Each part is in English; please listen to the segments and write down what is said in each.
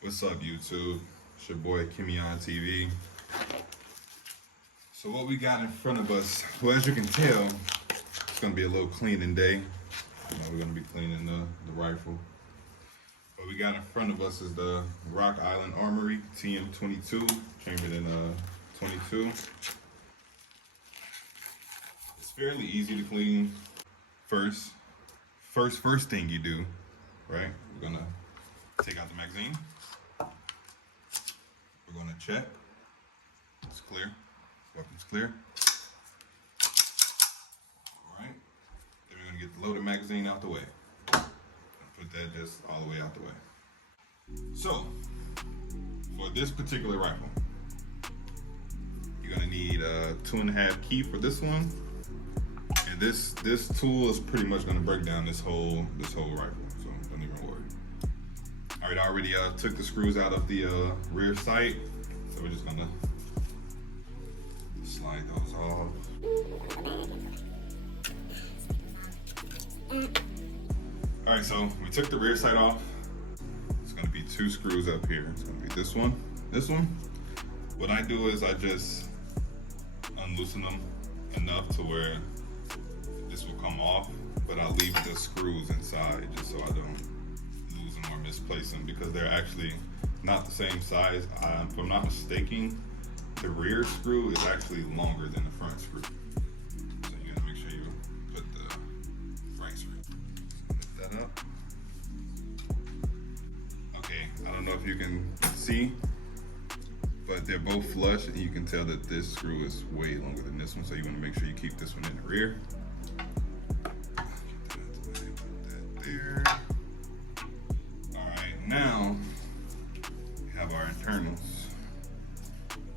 What's up, YouTube? It's your boy KemeyonTV. So what we got in front of us, well, as you can tell, it's gonna be a little cleaning day. We're gonna be cleaning the rifle. What we got in front of us is the Rock Island Armory TM22, chambered in 22. It's fairly easy to clean. First thing you do, right? We're gonna take out the magazine. We're gonna check. It's clear. Weapon's clear. All right. Then we're gonna get the loaded magazine out the way. Put that just all the way out the way. So, for this particular rifle, you're gonna need a 2.5 key for this one. And this tool is pretty much gonna break down this whole rifle. So don't even worry. All right, I already took the screws out of the rear sight. So we're just gonna slide those off. All right, so we took the rear sight off. It's gonna be 2 screws up here. It's gonna be this one. What I do is I just unloosen them enough to where this will come off, but I'll leave the screws inside just so I don't lose them or misplace them, because they're actually not the same size. If I'm not mistaken, the rear screw is actually longer than the front screw. So you gotta make sure you put the right screw. Lift that up. Okay, I don't know if you can see, but they're both flush, and you can tell that this screw is way longer than this one, so you wanna make sure you keep this one in the rear. Put that there. All right, now we have our internals.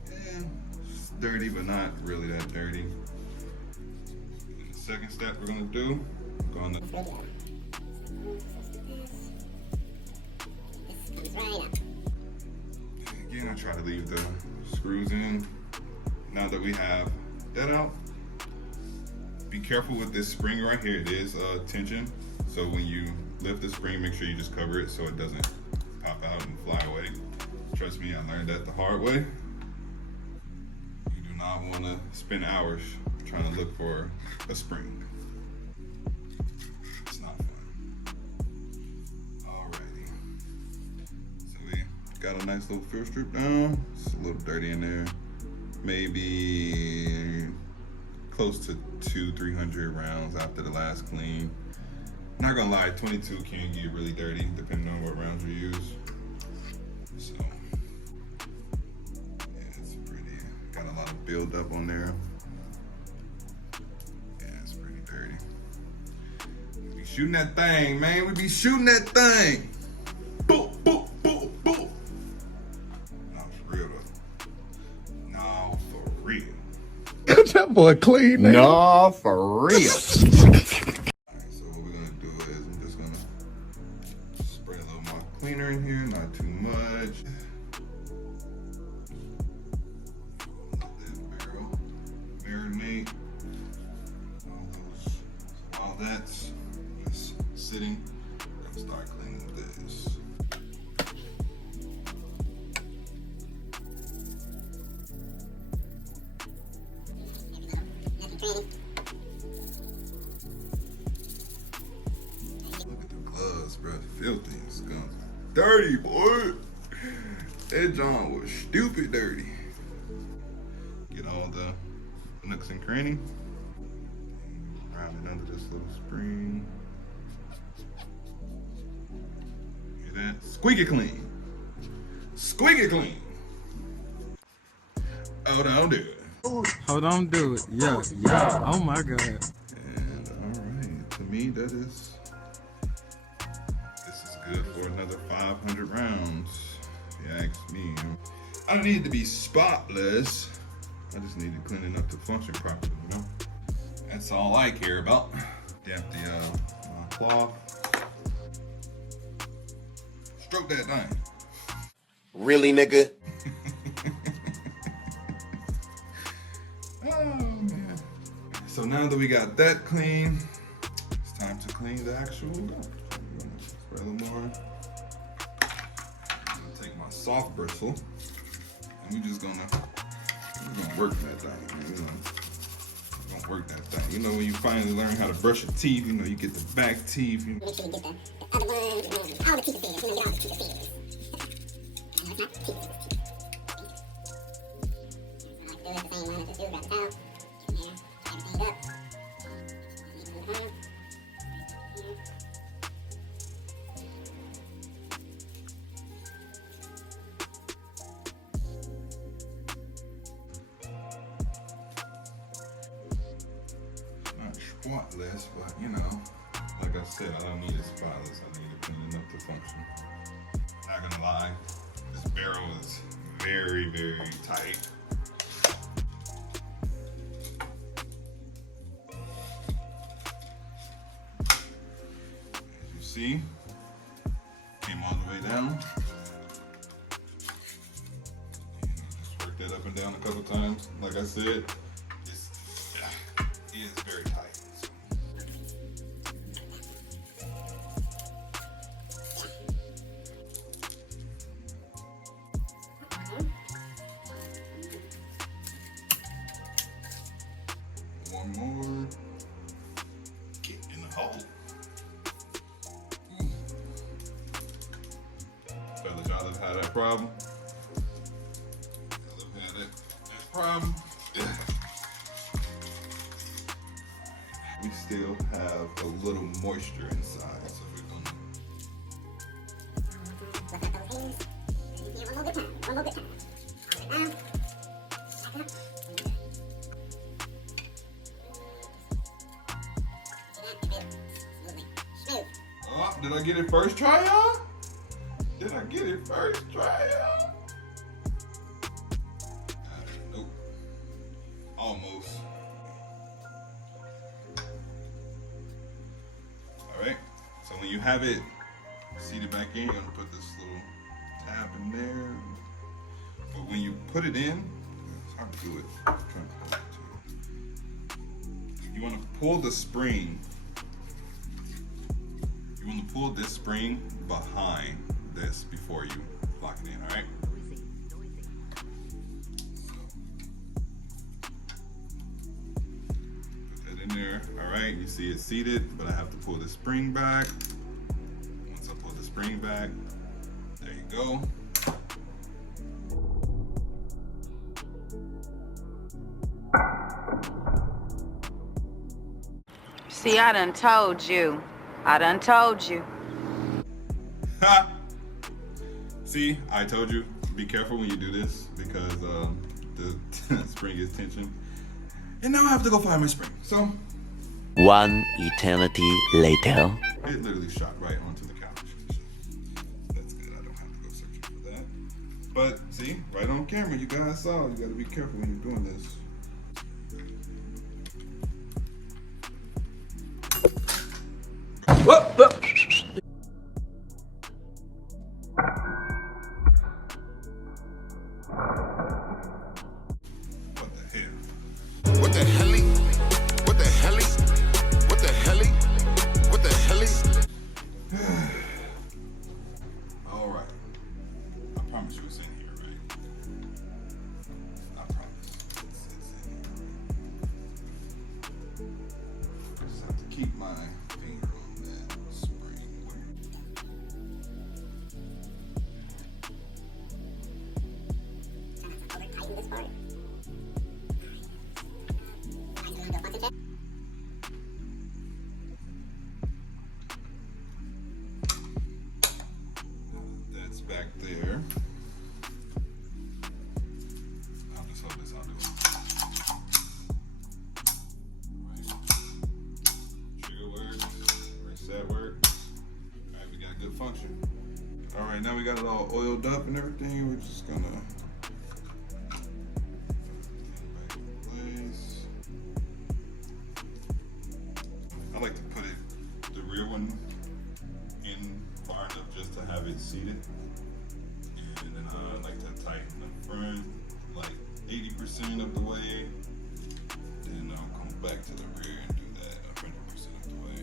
It's dirty, but not really that dirty. And the second step we're gonna do, again, I try to leave the screws in. Now that we have that out, be careful with this spring right here. It is tension, so when you lift the spring, make sure you just cover it so it doesn't pop out and fly away. Trust me, I learned that the hard way. You do not want to spend hours trying to look for a spring. It's not fun. Alrighty. So we got a nice little fill strip down. It's a little dirty in there. Maybe close to 200-300 rounds after the last clean. Not gonna lie, 22 can get really dirty depending on what rounds you use. So yeah, it's pretty, got a lot of build up on there. Yeah, it's pretty dirty. We be shooting that thing, man. We be shooting that thing. Boop, boop, boop, boop. No, for real though. No, for real. That boy clean, man. No, for real. Cleaner in here, not too much. Let that barrel marinate. While that's just sitting, I'm gonna start cleaning this. Look at the gloves, bro. Filthy. It's gone. Dirty, boy. That John was stupid dirty. Get all the nooks and crannies. Round it under this little spring. Hear that? Squeaky clean. Squeaky clean. Oh, don't do it. Hold on, do it. Yeah. Oh my God. And all right, to me that is. Good for another 500 rounds, if you ask me. I don't need it to be spotless. I just need it clean enough to function properly, you know? That's all I care about. Damp the cloth. Stroke that thing. Really, nigga? Oh, man. So now that we got that clean, it's time to clean the actual gun. Spray a little more. I'm gonna take soft bristle, and we're just gonna work that thing, man. We're gonna work that thing. You know, when you finally learn how to brush your teeth, you know, you get the back teeth. You know. Make sure you get the other ones, you know, all the teeth is fingers. You know, get all the teeth is fingers. And it's not teeth, it's teeth. So I like to do it the same one as this dude, grab the towel, get in there, everything up. Not spotless, but you know, like I said, I don't need it spotless. I need it clean enough to function. Not gonna lie, this barrel is very, very tight. As you see, came all the way down. Just work that up and down a couple times. Like I said, it is very tight. One more. Get in the hole. Fellas, y'all have had that problem? Y'all have had that problem? We still have a little moisture inside, so we're gonna. One more good time. One more good time. Oh, did I get it first try, y'all? Did I get it first try, y'all? Nope. Almost. Alright, so when you have it seated back in, you're gonna put this little tab in there. But when you put it in, it's hard to do it. I'm trying to hold it to you. You wanna pull the spring. You want to pull this spring behind this before you lock it in, all right? Put that in there, all right? You see it's seated, but I have to pull the spring back. Once I pull the spring back, there you go. See, I done told you. I done told you. Ha! See, I told you, be careful when you do this because the spring is tension. And now I have to go find my spring. So, One eternity later. it literally shot right onto the couch. That's good, I don't have to go searching for that. But see, right on camera, you guys saw, you gotta be careful when you're doing this. Whoop, whoop. What the hell? What the hell? What the hell? What the hell? What the hell? All right. I promise you it's in here, right? I promise. It's in here. Just have to keep my finger on that spring. Tighten this part. That's back there. I'll just hold this, I'll do it. Right. Trigger works, reset works. Alright, we got good function. Alright, now we got it all oiled up and everything. We're just gonna put it back in place. I like to put it, the rear one, in far enough just to have it seated. And then I like to tighten the front like 80% of the way. Then I'll come back to the rear and do that 100% of the way.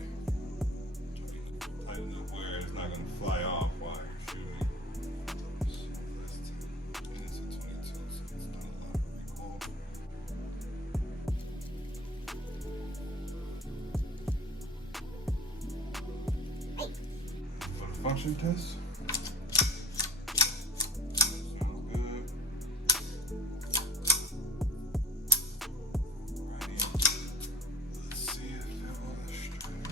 Tighten up where it's not gonna fly off while you're shooting. So that's function test. Sounds good. Alrighty. Let's see if that was straight.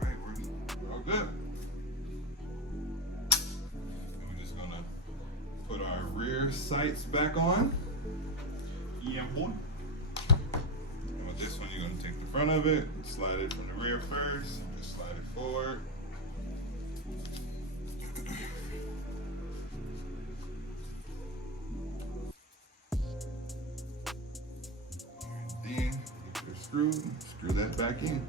Alright, we're all good. We're just gonna put our rear sights back on. Yeah, boy. And with this one, you're gonna take the front of it, slide it from the rear first, just slide it forward. And then get your screw, screw that back in.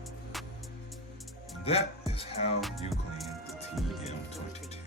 And that is how you clean the TM22.